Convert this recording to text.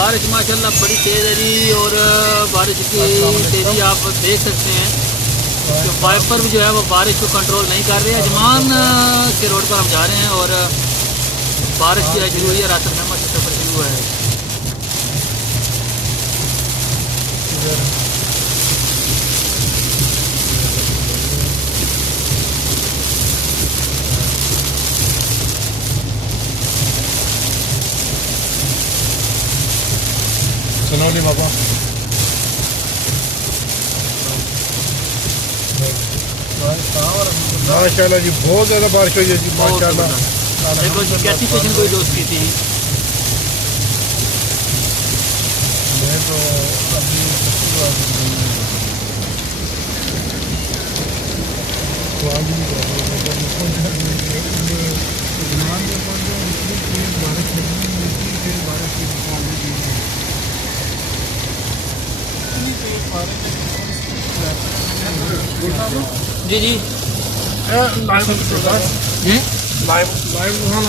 बारिश माशाल्लाह बड़ी तेज़ है जी। और बारिश की तेज़ी आप देख सकते हैं। जो वाइपर भी जो है वो बारिश को कंट्रोल नहीं कर रहे हैं। अजमान के रोड पर हम जा रहे हैं और बारिश की शुरू हुई है। रात में सफर शुरू हुआ है। सुनो नहीं बाबा, माशाल्लाह जी बहुत ज़्यादा बारिश हुई है जी माशाल्लाह। देखो जी कैसी पेशेंट कोई दोस्त की थी। मैं तो अभी जी जी लाइव